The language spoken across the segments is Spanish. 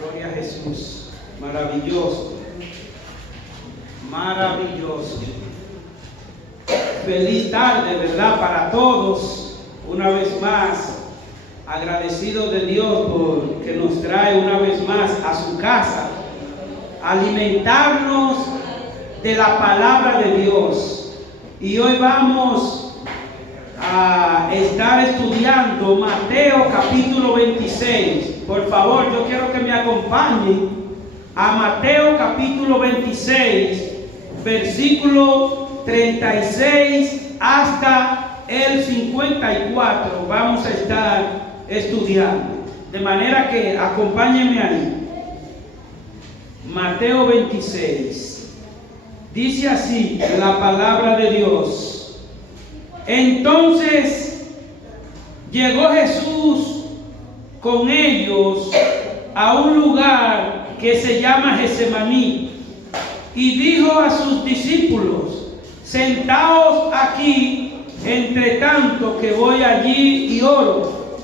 Gloria a Jesús. Maravilloso. Maravilloso. Feliz tarde, ¿verdad? Para todos. Una vez más, agradecido de Dios por que nos trae una vez más a su casa. Alimentarnos de la palabra de Dios. Y hoy vamos a estar estudiando Mateo capítulo 26. Por favor, yo quiero que me acompañen a Mateo capítulo 26, versículo 36 hasta el 54. Vamos a estar estudiando. De manera que acompáñenme ahí. Mateo 26. Dice así la palabra de Dios. Entonces llegó Jesús con ellos a un lugar que se llama Getsemaní y dijo a sus discípulos: sentaos aquí, entre tanto que voy allí y oro.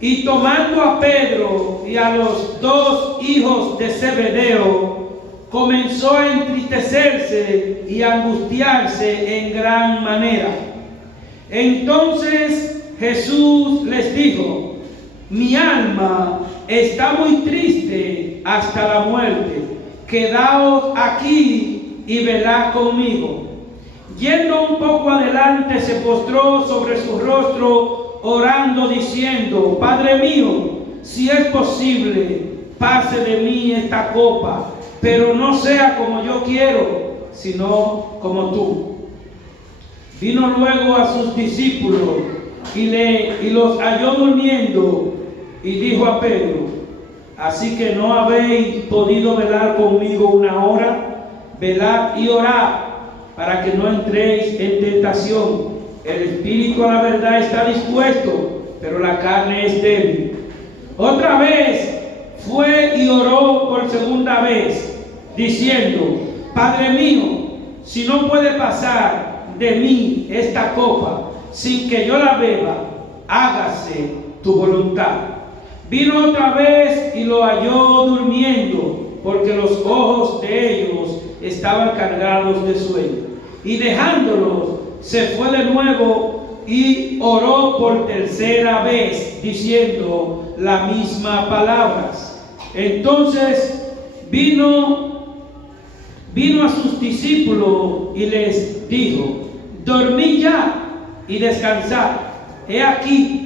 Y tomando a Pedro y a los dos hijos de Zebedeo, comenzó a entristecerse y a angustiarse en gran manera. Entonces Jesús les dijo: mi alma está muy triste hasta la muerte. Quedaos aquí y velad conmigo. Yendo un poco adelante, se postró sobre su rostro, orando, diciendo: Padre mío, si es posible, pase de mí esta copa, pero no sea como yo quiero, sino como tú. Vino luego a sus discípulos y los halló durmiendo, y dijo a Pedro: así que no habéis podido velar conmigo una hora. Velad y orad, para que no entréis en tentación. El espíritu a la verdad está dispuesto, pero la carne es débil. Otra vez fue y oró por segunda vez, diciendo: Padre mío, si no puede pasar de mí esta copa sin que yo la beba, hágase tu voluntad. Vino otra vez y lo halló durmiendo, porque los ojos de ellos estaban cargados de sueño. Y dejándolos, se fue de nuevo y oró por tercera vez, diciendo las mismas palabras. Entonces vino a sus discípulos y les dijo: dormid ya y descansad. He aquí,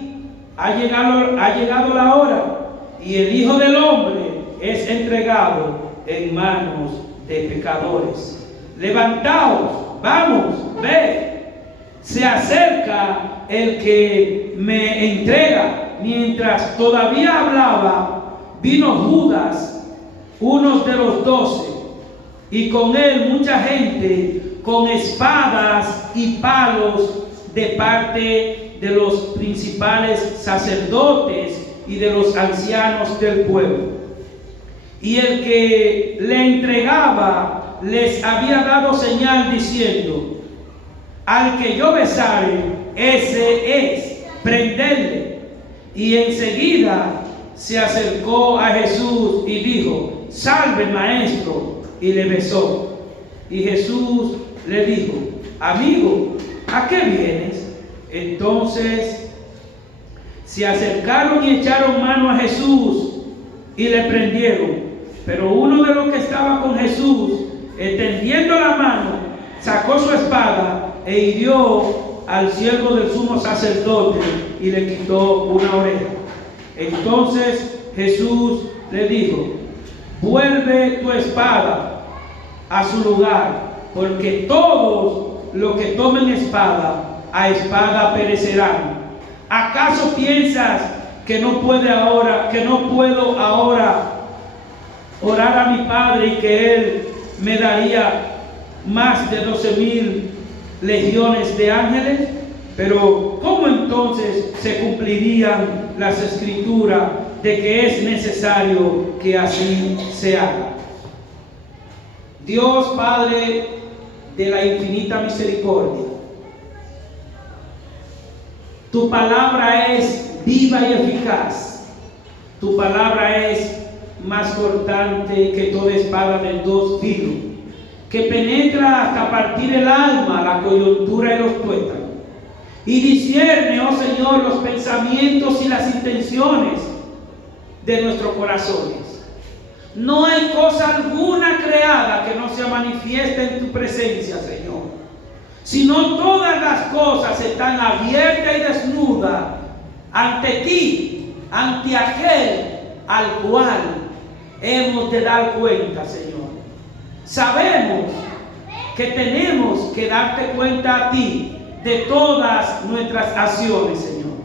ha llegado la hora, y el Hijo del Hombre es entregado en manos de pecadores. Levantaos, vamos, ved, se acerca el que me entrega. Mientras todavía hablaba, vino Judas, uno de los 12, y con él mucha gente con espadas y palos de parte de los principales sacerdotes y de los ancianos del pueblo. Y el que le entregaba les había dado señal diciendo: al que yo besare, ese es, prendedle. Y enseguida se acercó a Jesús y dijo: salve, maestro, y le besó. Y Jesús le dijo: amigo, ¿a qué vienes? Entonces se acercaron y echaron mano a Jesús y le prendieron. Pero uno de los que estaba con Jesús, extendiendo la mano, sacó su espada e hirió al siervo del sumo sacerdote y le quitó una oreja. Entonces Jesús le dijo: vuelve tu espada a su lugar, porque todos los que tomen espada, a espada perecerán. ¿Acaso piensas que no puedo ahora orar a mi Padre y que Él me daría más de 12,000 legiones de ángeles? Pero ¿cómo entonces se cumplirían las escrituras de que es necesario que así se haga? Dios Padre de la infinita misericordia, tu palabra es viva y eficaz. Tu palabra es más cortante que toda espada de dos filos, que penetra hasta partir el alma, la coyuntura y los tuétanos, y discierne, oh Señor, los pensamientos y las intenciones de nuestros corazones. No hay cosa alguna creada que no se manifieste en tu presencia, Señor, sino todas las cosas están abiertas y desnudas ante ti, ante aquel al cual hemos de dar cuenta, Señor. Sabemos que tenemos que darte cuenta a ti de todas nuestras acciones, Señor.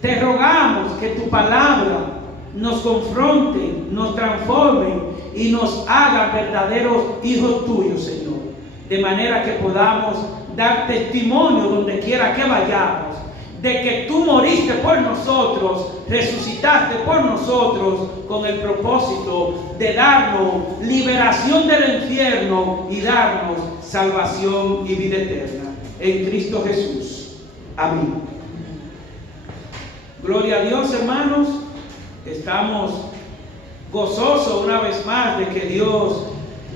Te rogamos que tu palabra nos confronte, nos transforme y nos haga verdaderos hijos tuyos, Señor. De manera que podamos dar testimonio donde quiera que vayamos, de que tú moriste por nosotros, resucitaste por nosotros, con el propósito de darnos liberación del infierno y darnos salvación y vida eterna. En Cristo Jesús. Amén. Gloria a Dios, hermanos. Estamos gozosos una vez más de que Dios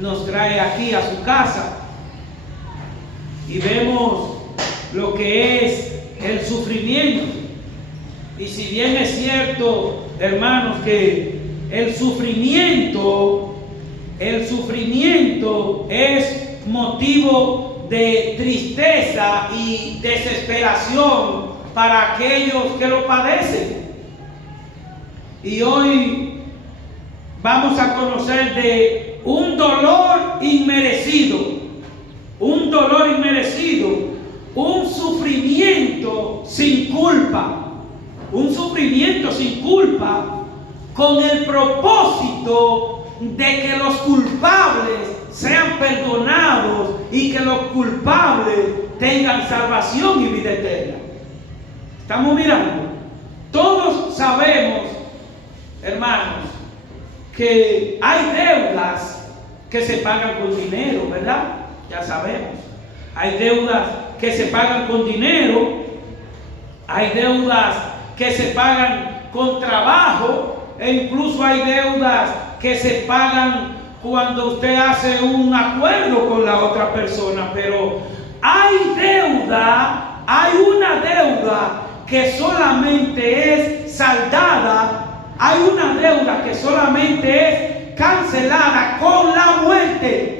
nos trae aquí a su casa y vemos lo que es el sufrimiento. Y si bien es cierto, hermanos, que el sufrimiento es motivo de tristeza y desesperación para aquellos que lo padecen. Y hoy vamos a conocer de un dolor inmerecido, un sufrimiento sin culpa, con el propósito de que los culpables sean perdonados y que los culpables tengan salvación y vida eterna. ¿Estamos mirando? Todos sabemos, hermanos, que hay deudas que se pagan con dinero, ¿verdad? Ya sabemos. Hay deudas que se pagan con dinero, hay deudas que se pagan con trabajo, e incluso hay deudas que se pagan cuando usted hace un acuerdo con la otra persona. Pero hay una deuda que solamente es saldada, hay una deuda que solamente es cancelada con la muerte.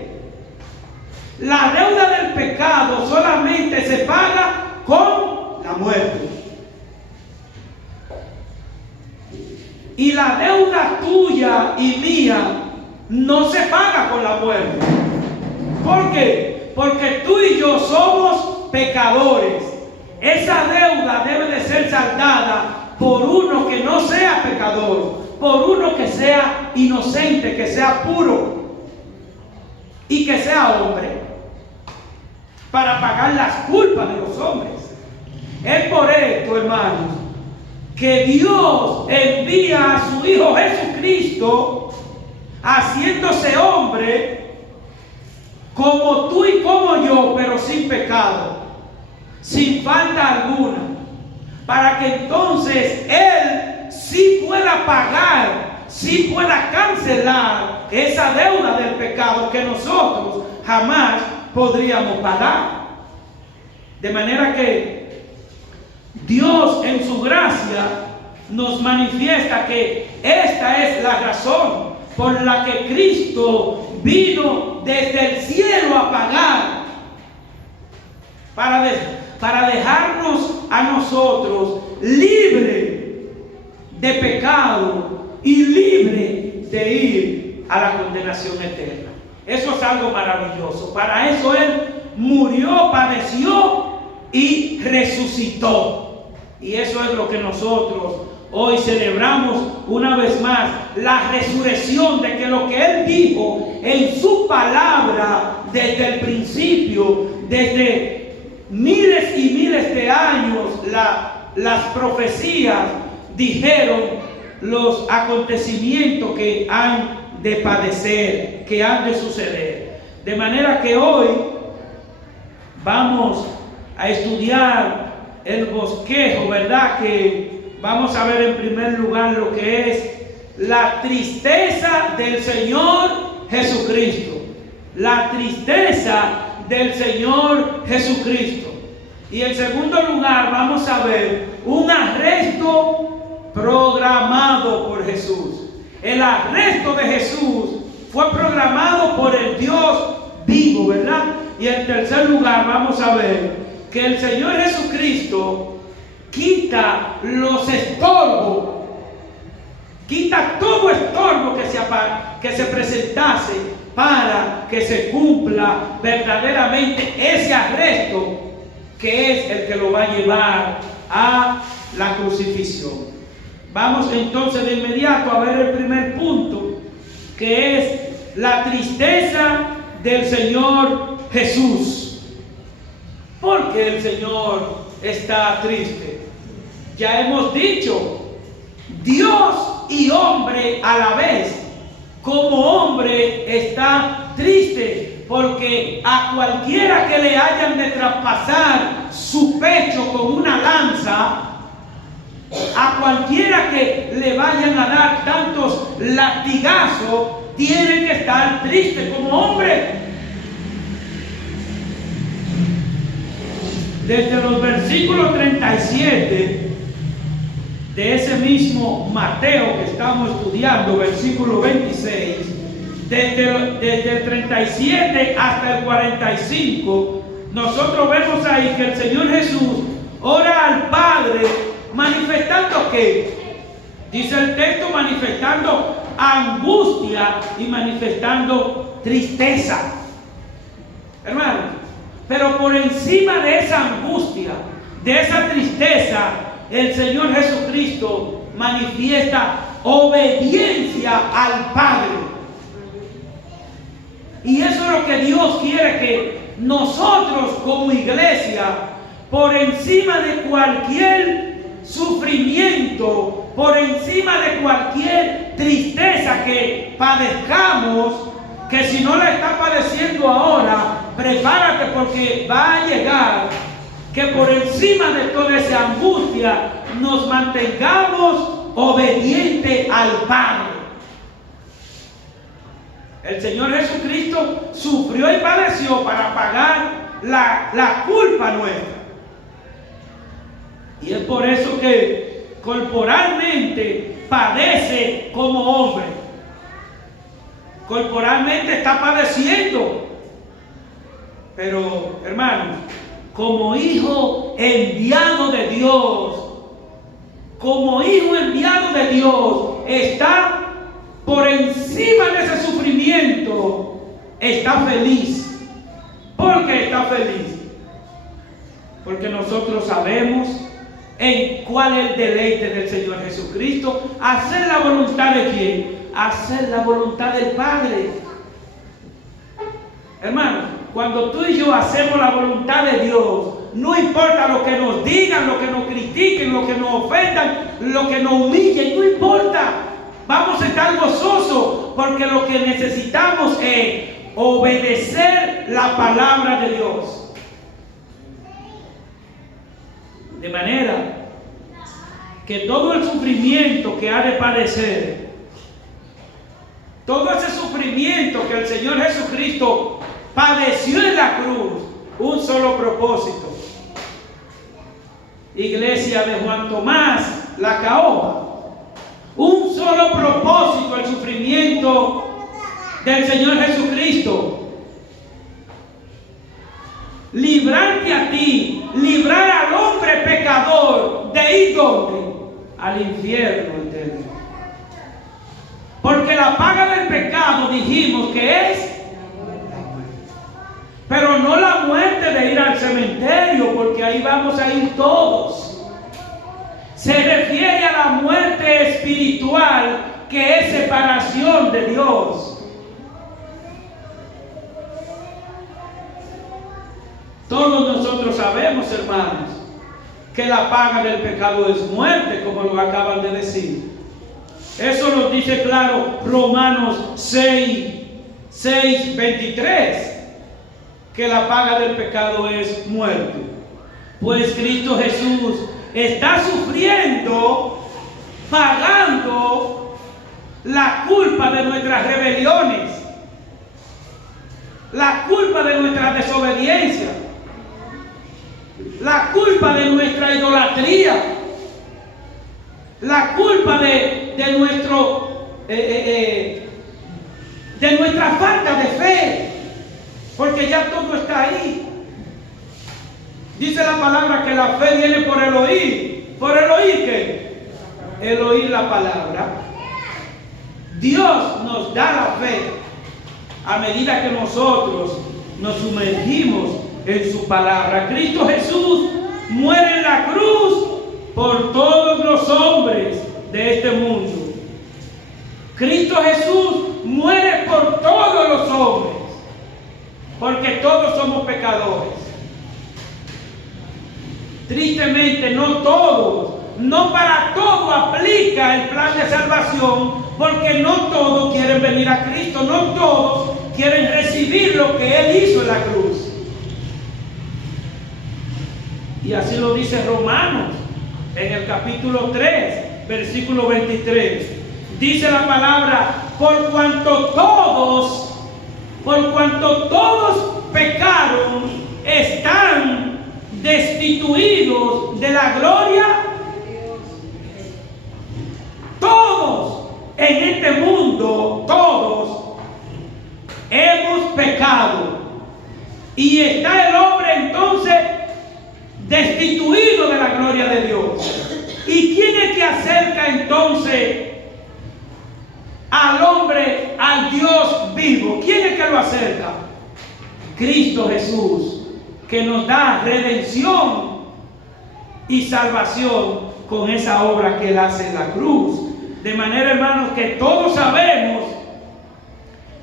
La deuda del pecado solamente se paga con la muerte. Y la deuda tuya y mía no se paga con la muerte. ¿Por qué? Porque tú y yo somos pecadores. Esa deuda debe de ser saldada por uno que no sea pecador, por uno que sea inocente, que sea puro y que sea hombre, para pagar las culpas de los hombres. Es por esto, hermanos, que Dios envía a su Hijo Jesucristo, haciéndose hombre como tú y como yo, pero sin pecado, sin falta alguna, para que entonces Él sí pueda pagar, sí pueda cancelar esa deuda del pecado que nosotros jamás podríamos pagar. De manera que Dios en su gracia nos manifiesta que esta es la razón por la que Cristo vino desde el cielo a pagar, para dejarnos a nosotros libre de pecado y libre de ir a la condenación eterna. Eso es algo maravilloso. Para eso Él murió, padeció y resucitó. Y eso es lo que nosotros hoy celebramos una vez más, la resurrección, de que lo que Él dijo en su palabra desde el principio, desde miles y miles de años, las profecías dijeron los acontecimientos que han de padecer, que han de suceder. De manera que hoy vamos a estudiar el bosquejo, ¿verdad? Que vamos a ver en primer lugar lo que es la tristeza del Señor Jesucristo. La tristeza del Señor Jesucristo. Y en segundo lugar vamos a ver un arresto programado por Jesús. El arresto de Jesús fue programado por el Dios vivo, ¿verdad? Y en tercer lugar vamos a ver que el Señor Jesucristo quita los estorbos, quita todo estorbo que se presentase para que se cumpla verdaderamente ese arresto, que es el que lo va a llevar a la crucifixión. Vamos entonces de inmediato a ver el primer punto, que es la tristeza del Señor Jesús. ¿Por qué el Señor está triste? Ya hemos dicho, Dios y hombre a la vez. Como hombre está triste porque a cualquiera que le hayan de traspasar su pecho con una lanza, a cualquiera que le vayan a dar tantos latigazos, tiene que estar triste como hombre. Desde los versículos 37 de ese mismo Mateo que estamos estudiando, versículo 26, desde el 37 hasta el 45, nosotros vemos ahí que el Señor Jesús ora al Padre manifestando ¿qué? Dice el texto, manifestando angustia y manifestando tristeza. Hermanos, pero por encima de esa angustia, de esa tristeza, el Señor Jesucristo manifiesta obediencia al Padre. Y eso es lo que Dios quiere, que nosotros como iglesia, por encima de cualquier sufrimiento, por encima de cualquier tristeza que padezcamos, que si no la está padeciendo ahora, prepárate porque va a llegar, que por encima de toda esa angustia nos mantengamos obedientes al Padre. El Señor Jesucristo sufrió y padeció para pagar la culpa nuestra. Y es por eso que corporalmente padece como hombre. Corporalmente está padeciendo. Pero, hermanos, como hijo enviado de Dios, como hijo enviado de Dios, está por encima de ese sufrimiento, está feliz. ¿Por qué está feliz? Porque nosotros sabemos en cuál es el deleite del Señor Jesucristo. Hacer la voluntad de ¿quién? Hacer la voluntad del Padre. Hermanos, cuando tú y yo hacemos la voluntad de Dios, no importa lo que nos digan, lo que nos critiquen, lo que nos ofendan, lo que nos humillen, no importa. Vamos a estar gozosos porque lo que necesitamos es obedecer la palabra de Dios. De manera que todo el sufrimiento que ha de padecer, todo ese sufrimiento que el Señor Jesucristo padeció en la cruz, un solo propósito. Iglesia de Juan Tomás, la caoba. Un solo propósito el sufrimiento del Señor Jesucristo. Librarte a ti, librar al hombre pecador de ir ¿dónde? Al infierno eterno. Porque la paga del pecado dijimos que es, pero no la muerte de ir al cementerio, porque ahí vamos a ir todos. Se refiere a la muerte espiritual, que es separación de Dios. Todos nosotros sabemos, hermanos, que la paga del pecado es muerte, como lo acaban de decir. Eso nos dice claro Romanos 6:23, que la paga del pecado es muerte. Pues Cristo Jesús está sufriendo, pagando la culpa de nuestras rebeliones, la culpa de nuestra desobediencia, la culpa de nuestra idolatría, la culpa de nuestra falta de fe, porque ya todo está ahí. Dice la palabra que la fe viene por el oír. ¿Por el oír qué? El oír la palabra. Dios nos da la fe a medida que nosotros nos sumergimos en su palabra. Cristo Jesús muere en la cruz por todos los hombres de este mundo. Cristo Jesús muere por todos los hombres, porque todos somos pecadores. Tristemente, no todos, no para todo aplica el plan de salvación, porque no todos quieren venir a Cristo, no todos quieren recibir lo que Él hizo en la cruz. Y así lo dice Romanos en el capítulo 3, versículo 23. Dice la palabra, por cuanto todos pecaron, están destituidos de la gloria. Todos en este mundo, todos hemos pecado, y está el hombre entonces destituido de la gloria de Dios. ¿Y quién es que acerca entonces al hombre al Dios vivo? ¿Quién es que lo acerca? Cristo Jesús, que nos da redención y salvación con esa obra que Él hace en la cruz. De manera, hermanos, que todos sabemos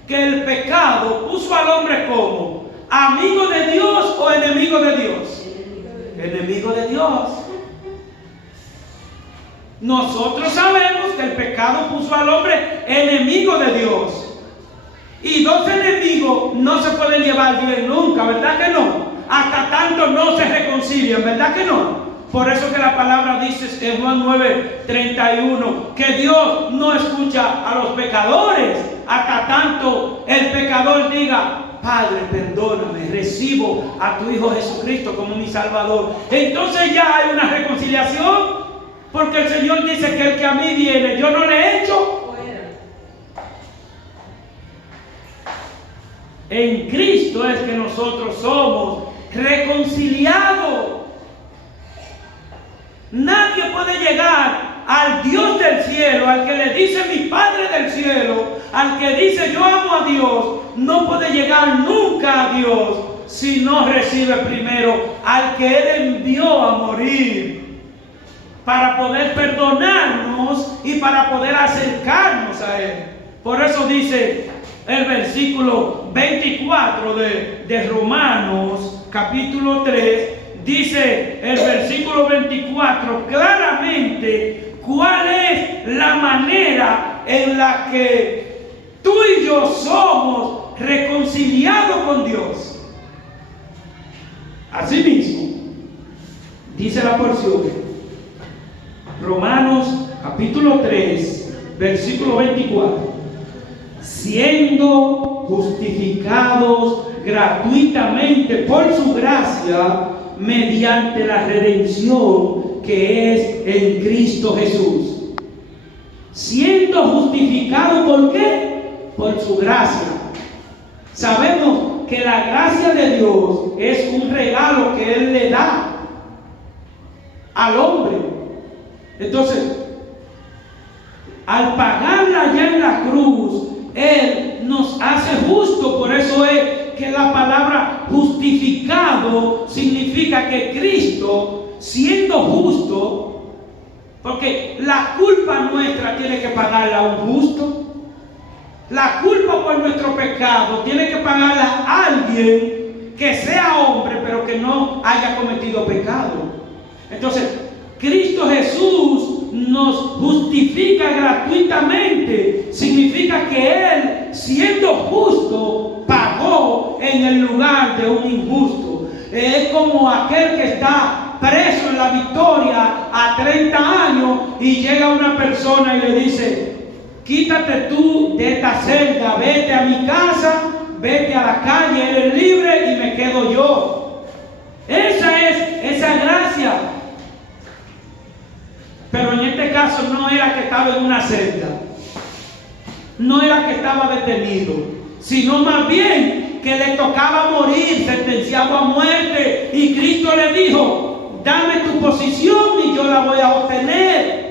que el pecado puso al hombre como amigo de Dios o enemigo de Dios. Enemigo de Dios. Nosotros sabemos que el pecado puso al hombre enemigo de Dios. Y dos enemigos no se pueden llevar bien nunca, ¿verdad que no? Hasta tanto no se reconcilian, ¿verdad que no? Por eso que la palabra dice en Juan 9:31 que Dios no escucha a los pecadores hasta tanto el pecador diga: Padre, perdóname, recibo a tu Hijo Jesucristo como mi Salvador. Entonces ya hay una reconciliación, porque el Señor dice que el que a mí viene, yo no le echo. En Cristo es que nosotros somos reconciliados. Nadie puede llegar al Dios del cielo, al que le dice mi Padre del cielo, al que dice yo amo a Dios, no puede llegar nunca a Dios si no recibe primero al que Él envió a morir para poder perdonarnos y para poder acercarnos a Él. Por eso dice el versículo 24 de Romanos capítulo 3, dice el versículo 24 claramente cuál es la manera en la que tú y yo somos reconciliados con Dios. Asimismo, dice la porción, Romanos capítulo 3, versículo 24, siendo justificados gratuitamente por su gracia, mediante la redención que es en Cristo Jesús. Siendo justificado, ¿por qué? Por su gracia. Sabemos que la gracia de Dios es un regalo que Él le da al hombre. Entonces, al pagarla ya en la cruz, Él nos hace justo. Por eso es que la palabra justificado significa que Cristo, siendo justo, porque la culpa nuestra tiene que pagarla un justo, la culpa por nuestro pecado tiene que pagarla a alguien que sea hombre pero que no haya cometido pecado. Entonces Cristo Jesús nos justifica gratuitamente. Significa que Él, siendo justo, pagó en el lugar de un injusto. Es como aquel que está preso en la Victoria a 30 años y llega una persona y le dice: quítate tú de esta celda, vete a mi casa, vete a la calle, eres libre y me quedo yo. Esa es esa gracia. Pero en este caso no era que estaba en una celda, no era que estaba detenido, sino más bien que le tocaba morir, sentenciado a muerte, y Cristo le dijo: dame tu posición y yo la voy a obtener.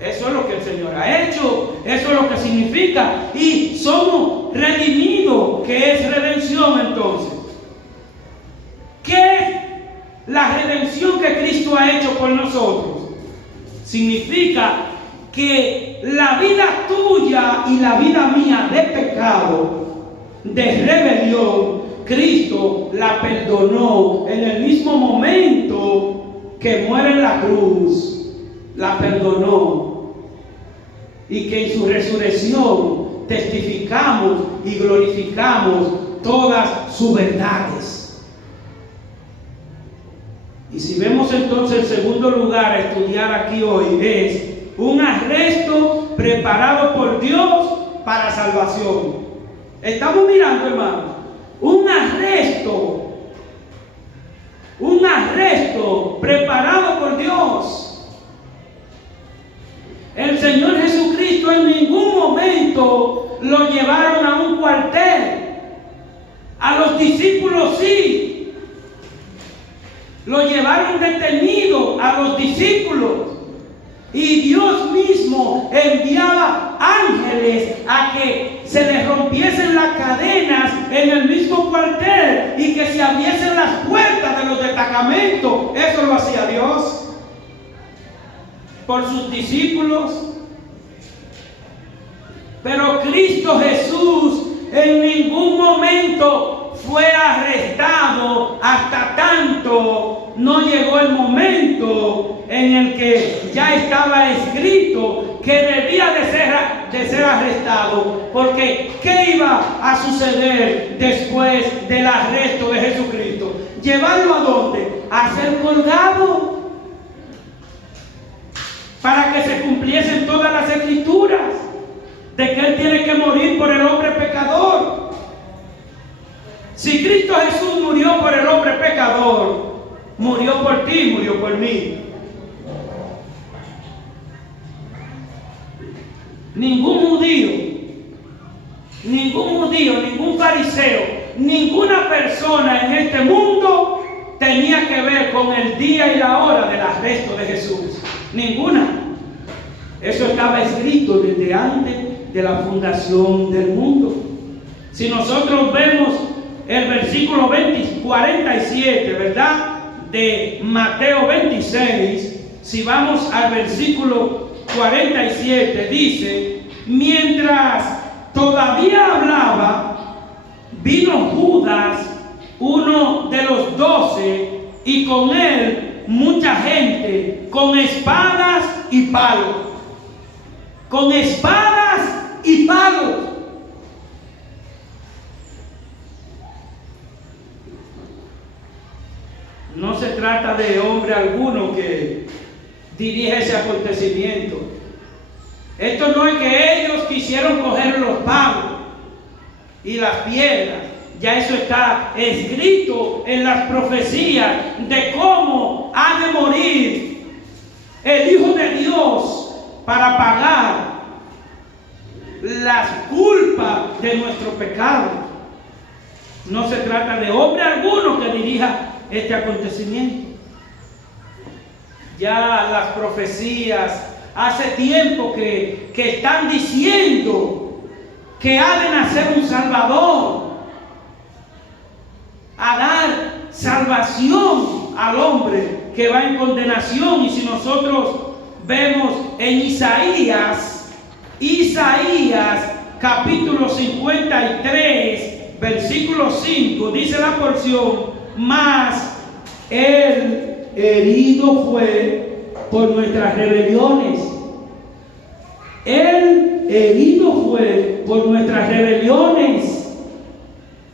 Eso es lo que el Señor ha hecho, eso es lo que significa. Y somos redimidos. ¿Qué es redención entonces? ¿Qué es la redención que Cristo ha hecho por nosotros? Significa que la vida tuya y la vida mía de pecado, de rebelión, Cristo la perdonó en el mismo momento que muere en la cruz. La perdonó, y que en su resurrección testificamos y glorificamos todas sus verdades. Y si vemos entonces el segundo lugar a estudiar aquí hoy, es un arresto preparado por Dios para salvación. Estamos mirando, hermanos, un arresto preparado por Dios. El Señor Jesucristo en ningún momento lo llevaron a un cuartel. A los discípulos sí. Lo llevaron detenido a los discípulos. Y Dios mismo enviaba ángeles a que se les rompiesen las cadenas en el mismo cuartel y que se abriesen las puertas de los destacamentos. Eso lo hacía Dios por sus discípulos. Pero Cristo Jesús en ningún momento fue arrestado hasta tanto no llegó el momento en el que ya estaba escrito que debía de ser arrestado. Porque ¿qué iba a suceder después del arresto de Jesucristo? ¿Llevarlo a dónde? A ser colgado, para que se cumpliesen todas las escrituras de que Él tiene que morir por el hombre pecador. Si Cristo Jesús murió por el hombre pecador, murió por ti, murió por mí. Ningún judío, ningún fariseo, ninguna persona en este mundo tenía que ver con el día y la hora del arresto de Jesús. Ninguna. Eso estaba escrito desde antes de la fundación del mundo. Si nosotros vemos el versículo 47, ¿verdad?, de Mateo 26, si vamos al versículo 47, dice: mientras todavía hablaba, vino Judas, uno de los 12, y con él mucha gente con espadas y palos. Con espadas y palos. No se trata de hombre alguno que dirige ese acontecimiento. Esto no es que ellos quisieron coger los palos y las piedras. Ya eso está escrito en las profecías de cómo ha de morir el Hijo de Dios para pagar las culpas de nuestro pecado. No se trata de hombre alguno que dirija este acontecimiento. Ya las profecías hace tiempo que están diciendo que ha de nacer un Salvador a dar salvación al hombre que va en condenación. Y si nosotros vemos en Isaías capítulo 53, versículo 5, dice la porción: mas Él herido fue por nuestras rebeliones. Él herido fue por nuestras rebeliones,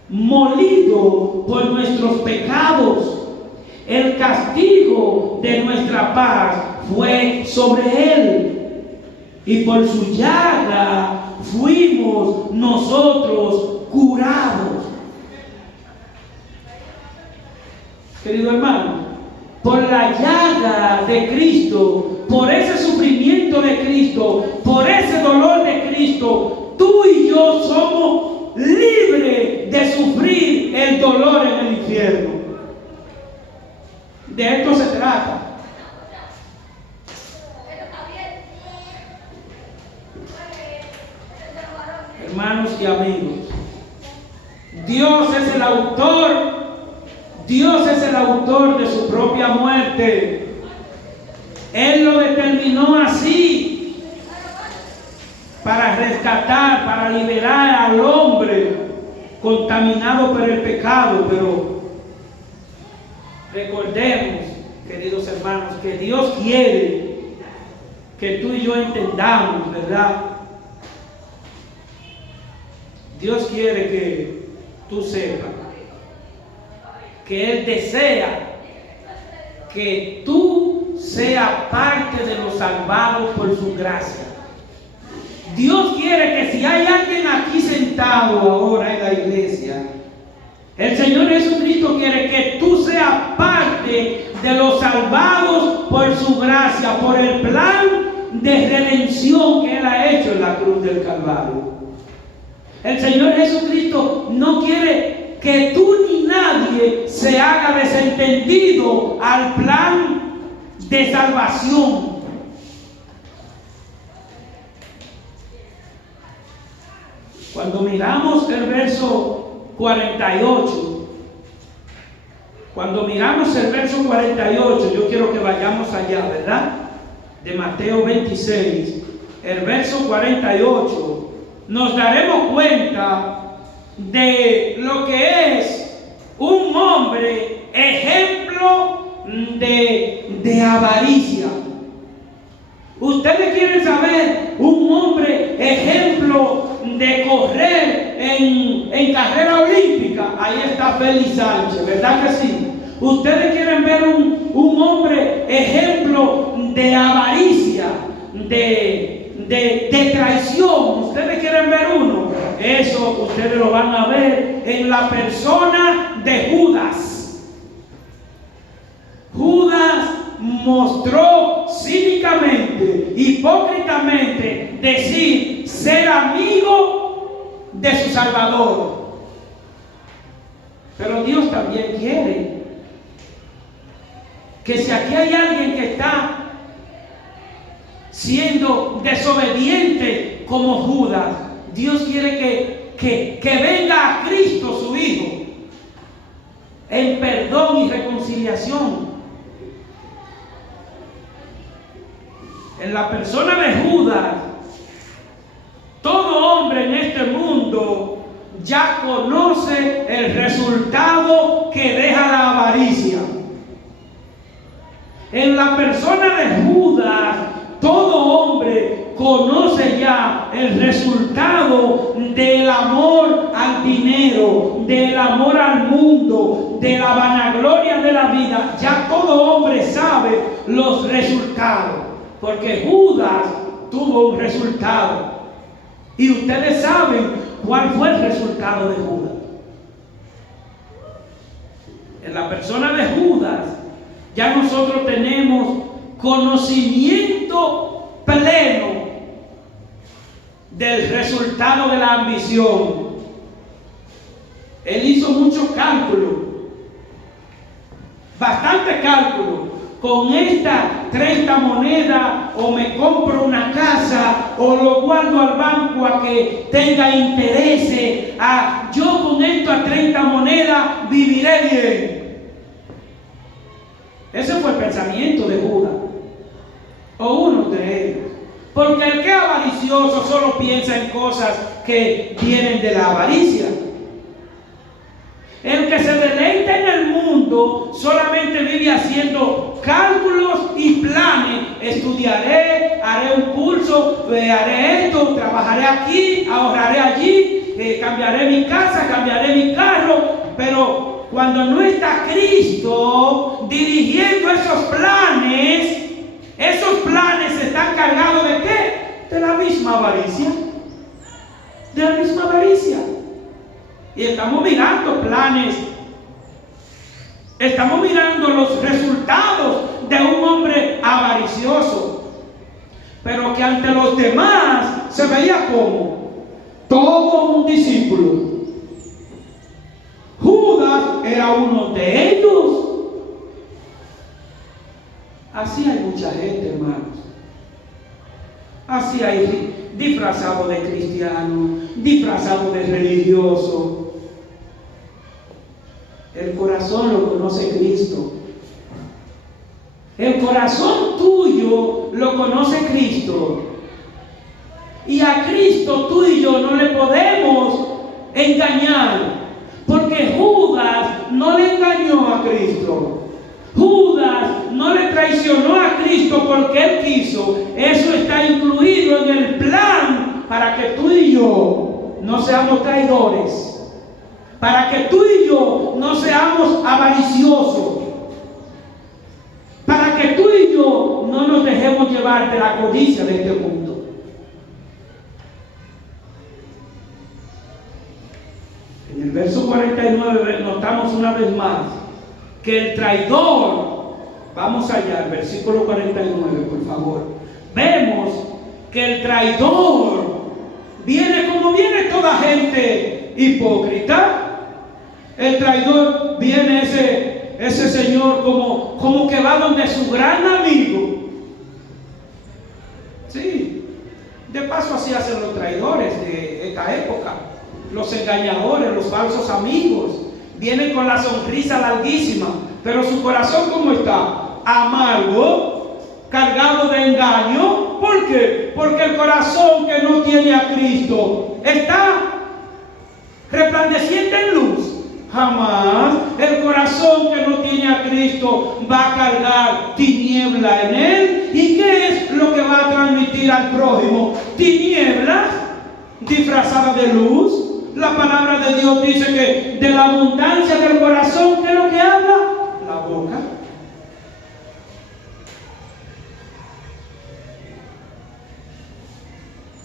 molido por nuestros pecados. El castigo de nuestra paz fue sobre Él, y por su llaga fuimos nosotros curados. Querido hermano, por la llaga de Cristo, por ese sufrimiento de Cristo, por ese dolor de Cristo, tú y yo somos libres de sufrir el dolor en el infierno. De esto se trata. Hermanos y amigos, Dios es el autor de su propia muerte. Él lo determinó así para rescatar, para liberar al hombre contaminado por el pecado. Pero recordemos, queridos hermanos, que Dios quiere que tú y yo entendamos, ¿verdad? Dios quiere que tú sepas que Él desea que tú seas parte de los salvados por su gracia. Dios quiere que si hay alguien aquí sentado ahora en la iglesia, el Señor Jesucristo quiere que tú seas parte de los salvados por su gracia, por el plan de redención que Él ha hecho en la cruz del Calvario. El Señor Jesucristo no quiere que tú ni nadie se haga desentendido al plan de salvación. Cuando miramos el verso 48, yo quiero que vayamos allá, ¿verdad? De Mateo 26, el verso 48. Nos daremos cuenta de lo que es un hombre ejemplo de avaricia. Ustedes quieren saber un hombre ejemplo de correr en carrera olímpica. Ahí está Félix Sánchez, ¿verdad que sí? Ustedes quieren ver un hombre ejemplo de avaricia, de traición. Ustedes quieren ver uno. Eso ustedes lo van a ver en la persona de Judas. Judas mostró cínicamente, hipócritamente, decir ser amigo de su Salvador. Pero Dios también quiere que si aquí hay alguien que está siendo desobediente como Judas, Dios quiere que venga a Cristo su Hijo en perdón y reconciliación. En la persona de Judas, todo hombre en este mundo ya conoce el resultado que deja la avaricia. En la persona de Judas, todo hombre conoce ya el resultado del amor al dinero, del amor al mundo, de la vanagloria de la vida. Ya todo hombre sabe los resultados, porque Judas tuvo un resultado. Y ustedes saben cuál fue el resultado de Judas. En la persona de Judas, ya nosotros tenemos conocimiento pleno del resultado de la ambición. Él hizo muchos cálculos, bastante cálculos. Con estas 30 monedas, o me compro una casa, o lo guardo al banco a que tenga intereses. Yo con estas 30 monedas viviré bien. Ese fue el pensamiento de Judas, o uno de ellos. Porque el que es avaricioso solo piensa en cosas que vienen de la avaricia. El que se deleita en el mundo solamente vive haciendo cálculos y planes. Estudiaré, haré un curso, haré esto, trabajaré aquí, ahorraré allí, cambiaré mi casa, cambiaré mi carro. Pero cuando no está Cristo dirigiendo esos planes están cargados ¿de qué? De la misma avaricia. De la misma avaricia. Y estamos mirando planes. Estamos mirando los resultados de un hombre avaricioso. Pero que ante los demás se veía como todo un discípulo. Judas era uno de ellos. Así hay mucha gente, hermanos. Así hay disfrazado de cristiano, disfrazado de religioso. El corazón lo conoce Cristo. El corazón tuyo lo conoce Cristo. Y a Cristo tú y yo no le podemos engañar. Porque Judas no le engañó a Cristo. Judas no le traicionó a Cristo porque él quiso. Eso está incluido en el plan para que tú y yo no seamos traidores. Para que tú y yo no seamos avariciosos. Para que tú y yo no nos dejemos llevar de la codicia de este mundo. En el verso 49 notamos una vez más que el traidor, vamos allá, al versículo 49, por favor. Vemos que el traidor viene como viene toda gente hipócrita. El traidor viene ese señor como que va donde su gran amigo. Sí, de paso así hacen los traidores de esta época. Los engañadores, los falsos amigos. Vienen con la sonrisa larguísima, pero su corazón ¿cómo está? Amargo, cargado de engaño. ¿Por qué? Porque el corazón que no tiene a Cristo está resplandeciente en luz. Jamás el corazón que no tiene a Cristo va a cargar tiniebla en él. ¿Y qué es lo que va a transmitir al prójimo? Tinieblas disfrazadas de luz. La palabra de Dios dice que de la abundancia del corazón, ¿qué es lo que habla? La boca.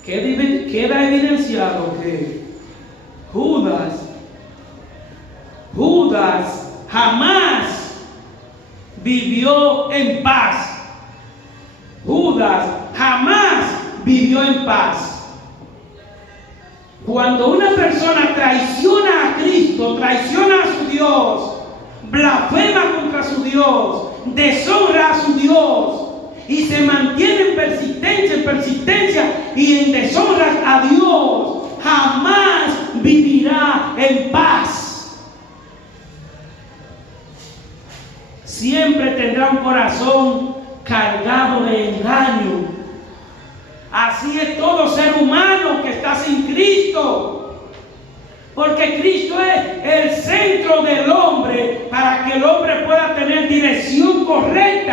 Queda evidenciado que Judas jamás vivió en paz. Judas jamás vivió en paz. Cuando una persona traiciona a Cristo, traiciona a su Dios, blasfema contra su Dios, deshonra a su Dios y se mantiene en persistencia y en deshonra a Dios, jamás vivirá en paz. Siempre tendrá un corazón cargado de engaño. Así es todo ser humano que está sin Cristo. Porque Cristo es el centro del hombre para que el hombre pueda tener dirección correcta.